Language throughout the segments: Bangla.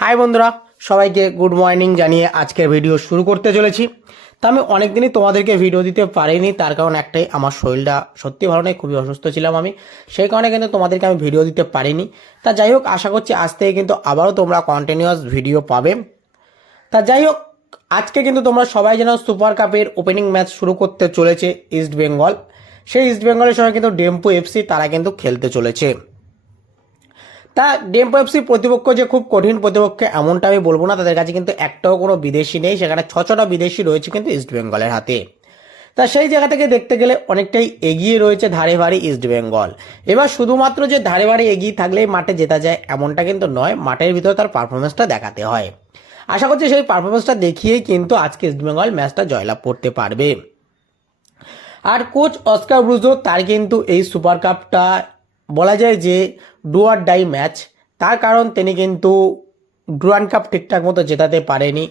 হাই বন্ধুরা, সবাইকে গুড মর্নিং জানিয়ে আজকের ভিডিও শুরু করতে চলেছি। তা আমি অনেকদিনই তোমাদেরকে ভিডিও দিতে পারিনি, তার কারণ একটাই, আমার শরীরটা সত্যি ভালো নেই, খুবই অসুস্থ ছিলাম আমি, সেই কারণে কিন্তু তোমাদেরকে আমি ভিডিও দিতে পারিনি। তা যাই হোক, আশা করছি আজ থেকে কিন্তু আবারও তোমরা কন্টিনিউয়াস ভিডিও পাবে। তা যাই হোক, আজকে কিন্তু তোমরা সবাই যেন সুপার কাপের ওপেনিং ম্যাচ শুরু করতে চলেছে ইস্ট বেঙ্গল। সেই ইস্ট বেঙ্গলের সঙ্গে কিন্তু ডেম্পো এফসি তারা কিন্তু খেলতে চলেছে। তা ডেম্পো এফসি প্রতিপক্ষ যে খুব কঠিন প্রতিপক্ষ এমনটা আমি বলবো না, তাদের কাছে কিন্তু একটাও কোনো বিদেশি নেই, সেখানে ছটা বিদেশি রয়েছে কিন্তু ইস্ট বেঙ্গলের হাতে। তা সেই জায়গা থেকে দেখতে গেলে অনেকটাই এগিয়ে রয়েছে ধারে ভারে ইস্ট বেঙ্গল। এবার শুধুমাত্র যে ধারে ভারে এগিয়ে থাকলেই মাঠে জেতা যায় এমনটা কিন্তু নয়, মাঠের ভিতরে তার পারফরমেন্সটা দেখাতে হয়। আশা করছি সেই পারফরমেন্সটা দেখিয়েই কিন্তু আজকে ইস্ট বেঙ্গল ম্যাচটা জয়লাভ করতে পারবে। আর কোচ অস্কার ব্রুজো তার কিন্তু এই সুপার কাপটা বলা যায় যে ডু অর ডাই ম্যাচ, তার কারণ তিনি কিন্তু ডুরান্ড কাপ ঠিকঠাক মতো জেতাতে পারেনি,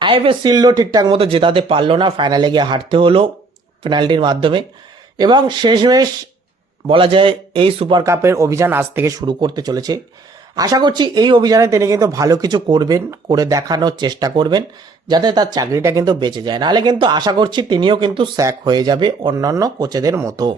আইএফএ শিল্ডও ঠিকঠাক মতো জেতাতে পারলো না, ফাইনালে গিয়ে হারতে হলো পেনাল্টির মাধ্যমে। এবং শেষমেশ বলা যায় এই সুপার কাপের অভিযান আজ থেকে শুরু করতে চলেছে। আশা করছি এই অভিযানে তিনি কিন্তু ভালো কিছু করবেন, করে দেখানোর চেষ্টা করবেন যাতে তার চাকরিটা কিন্তু বেঁচে যায়, নাহলে কিন্তু আশা করছি তিনিও কিন্তু স্যাক হয়ে যাবে অন্যান্য কোচেদের মতো।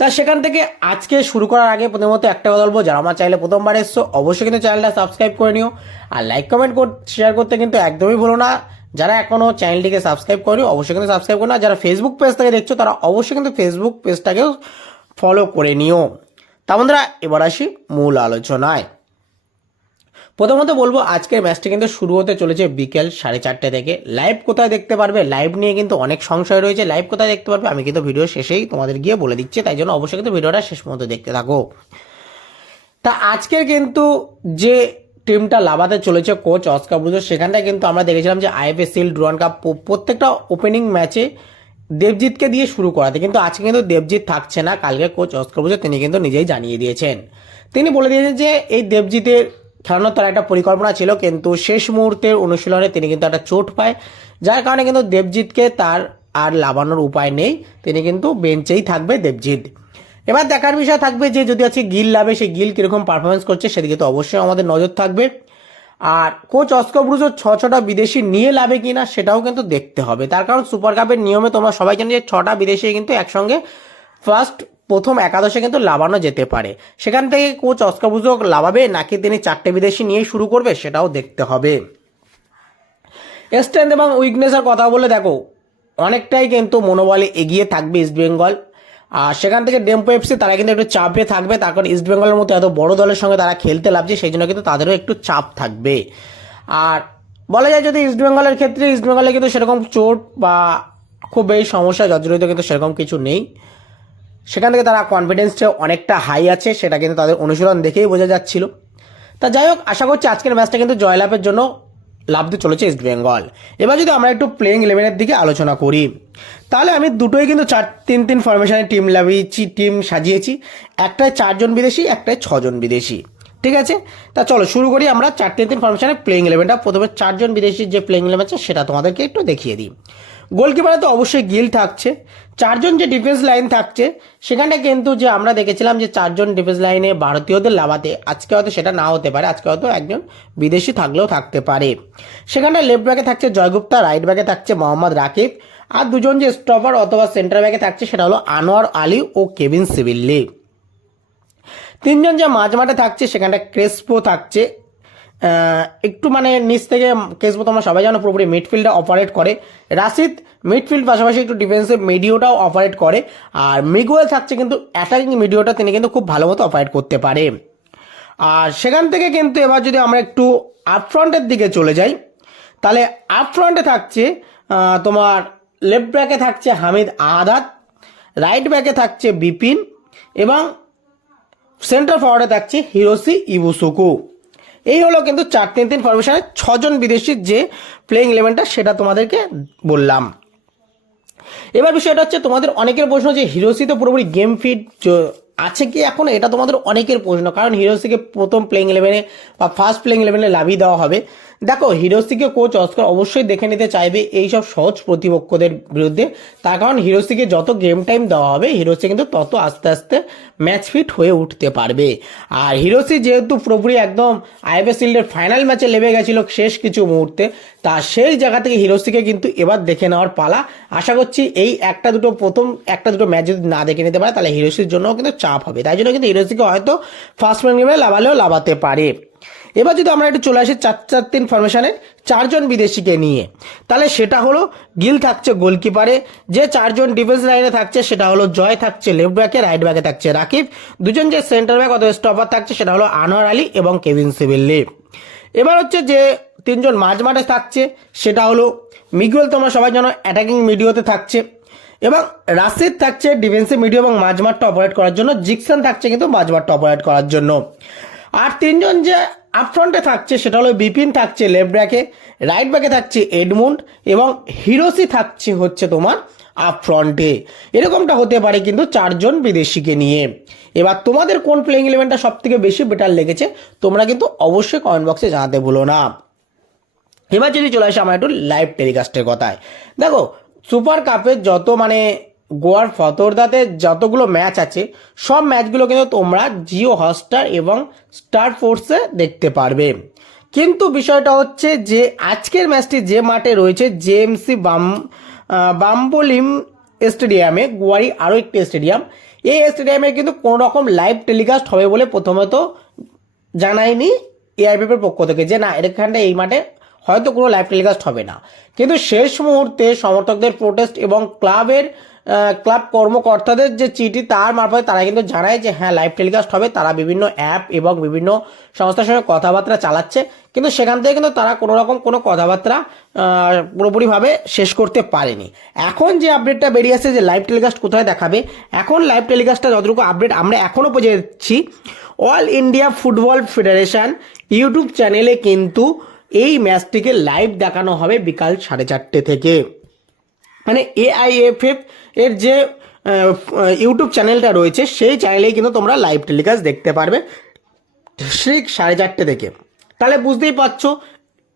তা সেখান থেকে আজকে শুরু করার আগে প্রথমত একটা কথা বলবো, যারা আমার চ্যানেলে প্রথমবার এসছো অবশ্যই কিন্তু চ্যানেলটা সাবস্ক্রাইব করে নিও, আর লাইক কমেন্ট শেয়ার করতে কিন্তু একদমই ভুলো না। যারা এখনো চ্যানেলটিকে সাবস্ক্রাইব করেনি অবশ্যই কিন্তু সাবস্ক্রাইব করো না, যারা ফেসবুক পেজ থেকে দেখছো তারা অবশ্যই কিন্তু ফেসবুক পেজটাকেও ফলো করে নিও। তা বন্ধুরা, এবার আসি মূল আলোচনায়। প্রথমত বলবো আজকের ম্যাচটি কিন্তু শুরু হতে চলেছে বিকেল 4:30 থেকে। লাইভ কোথায় দেখতে পারবে, লাইভ নিয়ে কিন্তু অনেক সংশয় রয়েছে, লাইভ কোথায় দেখতে পারবে আমি কিন্তু ভিডিও শেষেই তোমাদের গিয়ে বলে দিচ্ছি, তাই জন্য অবশ্যই কিন্তু ভিডিওটা শেষ পর্যন্ত দেখতে থাকো। তা আজকের কিন্তু যে টিমটা লাভাতে চলেছে কোচ অস্কার ব্রুজো, সেখানটায় কিন্তু আমরা দেখেছিলাম যে আইএফএ শিল্ড, ডুরান্ড কাপ প্রত্যেকটা ওপেনিং ম্যাচে দেবজিৎকে দিয়ে শুরু করাতে, কিন্তু আজকে কিন্তু দেবজিৎ থাকছে না। কালকে কোচ অস্কার ব্রুজো তিনি কিন্তু নিজেই জানিয়ে দিয়েছেন, তিনি বলে দিয়েছেন যে এই দেবজিতের খেলানোর তার একটা পরিকল্পনা ছিল, কিন্তু শেষ মুহূর্তের অনুশীলনে তিনি কিন্তু একটা চোট পায়, যার কারণে কিন্তু দেবজিৎকে তার আর লাভানোর উপায় নেই, তিনি কিন্তু বেঞ্চেই থাকবে দেবজিৎ। এবার দেখার বিষয় থাকবে যে যদি আজকে গিল লাভে, সেই গিল কীরকম পারফরমেন্স করছে সেদিকে তো অবশ্যই আমাদের নজর থাকবে। আর কোচ অস্কার ব্রুজো ছটা বিদেশি নিয়ে লাভে কিনা সেটাও কিন্তু দেখতে হবে, তার কারণ সুপার কাপের নিয়মে তোমরা সবাই জানো যে 6টা বিদেশি কিন্তু একসঙ্গে প্রথম একাদশে কিন্তু লাভানো যেতে পারে। সেখান থেকে কোচ অস্কার ব্রুজো লাভাবে নাকি তিনি 4টে বিদেশি নিয়েই শুরু করবে সেটাও দেখতে হবে। স্ট্রেংথ এবং উইকনেসের কথা বলে দেখো, অনেকটাই কিন্তু মনোবলে এগিয়ে থাকবে ইস্ট বেঙ্গল। আর সেখান থেকে ডেম্পো এফসি তারা কিন্তু একটু চাপে থাকবে, তার কারণ ইস্ট বেঙ্গলের মতো এত বড় দলের সঙ্গে তারা খেলতে লাগছে, সেই জন্য কিন্তু তাদেরও একটু চাপ থাকবে। আর বলা যায় যদি ইস্ট বেঙ্গলের ক্ষেত্রে, ইস্ট বেঙ্গলে কিন্তু সেরকম চোট বা খুব বেশি সমস্যা জর্জরিত কিন্তু সেরকম কিছু নেই, সেখান থেকে তারা কনফিডেন্সটা অনেকটা হাই আছে, সেটা কিন্তু তাদের অনুশীলন দেখেই বোঝা যাচ্ছিল। তা যাই হোক, আশা করছি আজকের ম্যাচটা কিন্তু জয়লাভের জন্য লাভতে চলেছে ইস্ট বেঙ্গল। এবার যদি আমরা একটু প্লেইং 11-এর দিকে আলোচনা করি, তাহলে আমি দুটোই কিন্তু 4-3-3 ফরমেশনে টিম সাজিয়েছি, একটায় 4জন বিদেশি, একটায় 6জন বিদেশি, ঠিক আছে। তা চলো শুরু করি আমরা 4-3-3 ফরমেশনে প্লেইং 11টা। প্রথমে 4জন বিদেশির যে প্লেইং 11 আছে সেটা তোমাদেরকে একটু দেখিয়ে দিই। গোলকিপারে তো অবশ্যই গিল থাকছে। 4জন যে ডিফেন্স লাইন থাকছে সেখানে কিন্তু যে আমরা দেখেছিলাম যে 4জন ডিফেন্স লাইনে ভারতীয়দের লাভাতে, আজকে হয়তো সেটা না হতে পারে, আজকে হয়তো একজন বিদেশি থাকলেও থাকতে পারে। সেখানে লেফট ব্যাকে থাকছে জয়গুপ্তা, রাইট ব্যাকে থাকছে মোহাম্মদ রাকিব, আর দুজন যে স্টপার অথবা সেন্টার ব্যাকে থাকছে সেটা হলো আনোয়ার আলী ও কেভিন সিভিল্লি। 3জন যে মাঝ মাঠে থাকছে সেখানে ক্রেসপো থাকছে, একটু মানে নিচ থেকে ক্রেসপো তোমরা সবাই জানো পুরোপুরি মিডফিল্ডে অপারেট করে, রাশিদ মিডফিল্ড পাশাপাশি একটু ডিফেন্সিভ মিডিওটাও অপারেট করে, আর মিগুয়েল থাকছে কিন্তু অ্যাটাকিং মিডিওটা তিনি কিন্তু খুব ভালো মতো অপারেট করতে পারে। আর সেখান থেকে কিন্তু এবার যদি আমরা একটু আপফ্রন্টের দিকে চলে যাই, তাহলে আপফ্রন্টে থাকছে তোমার লেফট ব্যাকে থাকছে হামিদ আহাদাত, রাইট ব্যাকে থাকছে বিপিন, এবং সেন্টার ফরওয়ার্ডে থাকছে হিরোসি ইবুসুকু। এই হলো কিন্তু 4-3-3 ফরমেশনে 6জন বিদেশির যে প্লেইং 11টা সেটা তোমাদেরকে বললাম। এবার বিষয়টা হচ্ছে তোমাদের অনেকের প্রশ্ন যে হিরোসি তো পুরোপুরি গেম ফিট, আছে কি এখন, এটা তোমাদের অনেকের প্রশ্ন, কারণ হিরোসিকে প্রথম প্লেইং ইলেভেনে বা ফার্স্ট প্লেইং ইলেভেনে লাভিয়ে দেওয়া হবে। দেখো, হিরোসিকে কোচ অস্কার অবশ্যই দেখে নিতে চাইবে এইসব সহজ প্রতিপক্ষদের বিরুদ্ধে, তার কারণ হিরোসিকে যত গেম টাইম দেওয়া হবে হিরোসি কিন্তু তত আস্তে আস্তে ম্যাচ ফিট হয়ে উঠতে পারবে। আর হিরোসি যেহেতু পুরোপুরি একদম আইএফএ শিল্ডের ফাইনাল ম্যাচে লেবে গেছিল শেষ কিছু মুহূর্তে, তা সেই জায়গা থেকে হিরোসিকে কিন্তু এবার দেখে নেওয়ার পালা। আশা করছি এই প্রথম একটা দুটো ম্যাচ যদি না দেখে নিতে পারে তাহলে হিরোসির জন্য কিন্তু চাপ হবে, তাই জন্য কিন্তু হিরোসিকে হয়তো ফার্স্ট প্লেইং ইলেভেনে লাভালেও লাভাতে পারে। এবার যদি আমরা একটু চলে আসি 4-4-3 ফরমেশনের 4জন বিদেশিকে নিয়ে, তাহলে সেটা হলো গিল থাকছে গোলকিপারে, যে 4জন ডিফেন্স লাইনে থাকছে সেটা হলো জয় থাকছে লেফট ব্যাকে, রাইট ব্যাকে থাকছে রাকিব, দুজন যে সেন্টার ব্যাক অথবা স্টপার থাকছে সেটা হলো আনোয়ার আলী এবং কেভিন সিভিল্লি। এবার হচ্ছে যে 3জন মাঝমাঠে থাকছে সেটা হলো মিগুয়েল, তোমরা সবাই জানো অ্যাটাকিং মিডিওতে থাকছে, এবং রাশিদ থাকছে ডিফেন্সিভ মিডিও এবং মাঝমাঠটা অপারেট করার জন্য, জিকসন থাকছে কিন্তু মাঝমাঠটা অপারেট করার জন্য। আর 3জন যে আপফ্রন্টে থাকছে সেটা হলো বিপিন থাকছে লেফট ব্যাকে, রাইট ব্যাকে থাকছে এডমুন্ড এবং হিরোসি থাকছে হচ্ছে তোমার আপফ্রন্টে। এরকমটা হতে পারে কিন্তু 4জন বিদেশিকে নিয়ে। এবার তোমাদের কোন প্লেইং ইলেভেনটা সব থেকে বেশি বেটার লেগেছে তোমরা কিন্তু অবশ্যই কমেন্ট বক্সে জানাতে ভুলো না। এবার যদি চলে আসে আমার একটু লাইভ টেলিকাস্টের কথায়, দেখো সুপার কাপের যত গোয়ার ফতোরদাতে যতগুলো ম্যাচ আছে সব ম্যাচগুলো কিন্তু তোমরা জিও হটস্টার এবং স্টার ফোর্সে দেখতে পারবে। কিন্তু বিষয়টা হচ্ছে যে আজকের ম্যাচটি যে মাঠে রয়েছে জেএমসি বাম্বোলিম স্টেডিয়ামে, গোয়ারই আরও একটি স্টেডিয়াম, এই স্টেডিয়ামে কিন্তু কোনো রকম লাইভ টেলিকাস্ট হবে বলে প্রথমত জানায়নি এআইপিএফের পক্ষ থেকে, যে না এখানটা এই মাঠে হয়তো কোনো লাইভ টেলিকাস্ট হবে না। কিন্তু শেষ মুহূর্তে সমর্থকদের প্রোটেস্ট এবং ক্লাব কর্মকর্তাদের যে চিঠি তার মারফতে তারা কিন্তু জানায় যে হ্যাঁ লাইভ টেলিকাস্ট হবে। তারা বিভিন্ন অ্যাপ এবং বিভিন্ন সংস্থার সঙ্গে কথাবার্তা চালাচ্ছে, কিন্তু সেখান থেকে কিন্তু তারা কোনো রকম কোনো কথাবার্তা পুরোপুরিভাবে শেষ করতে পারেনি। এখন যে আপডেটটা বেরিয়ে আসছে যে লাইভ টেলিকাস্ট কোথায় দেখাবে, এখন লাইভ টেলিকাস্টটা যতটুকু আপডেট আমরা এখনও পেয়েছি, all India football federation YouTube চ্যানেলে কিন্তু এই ম্যাচটিকে লাইভ দেখানো হবে বিকাল 4:30 থেকে। মানে এআইএফএফ এর যে ইউটিউব চ্যানেলটা রয়েছে সেই চ্যানেলেই কিন্তু তোমরা লাইভ টেলিকাস্ট দেখতে পারবে ঠিক 4:30 থেকে। তাহলে বুঝতেই পারছো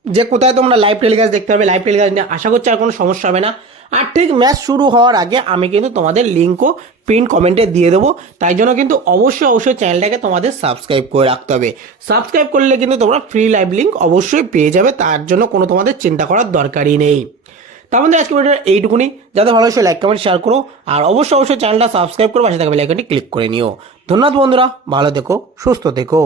যে কোথায় তোমরা লাইভ টেলিকাস্ট দেখতে পারবে। লাইভ টেলিকাস্ট নিয়ে আশা করছি আর কোনো সমস্যা হবে না। আর ঠিক ম্যাচ শুরু হওয়ার আগে আমি কিন্তু তোমাদের লিঙ্কও পিন কমেন্টে দিয়ে দেবো, তাই জন্য কিন্তু অবশ্যই চ্যানেলটাকে তোমাদের সাবস্ক্রাইব করে রাখতে হবে। সাবস্ক্রাইব করলে কিন্তু তোমরা ফ্রি লাইভ লিঙ্ক অবশ্যই পেয়ে যাবে, তার জন্য কোনো তোমাদের চিন্তা করার দরকারই নেই। তার মধ্যে আজকে ভিডিও এইটুকুনি, যাদের ভালো লাইক কমেন্ট শেয়ার করো, আর অবশ্যই চ্যানেলটা সাবস্ক্রাইব করো, পাশে থাকা বেল আইকনটি ক্লিক করে নিও। ধন্যবাদ বন্ধুরা, ভালো থেকো, সুস্থ থেকো।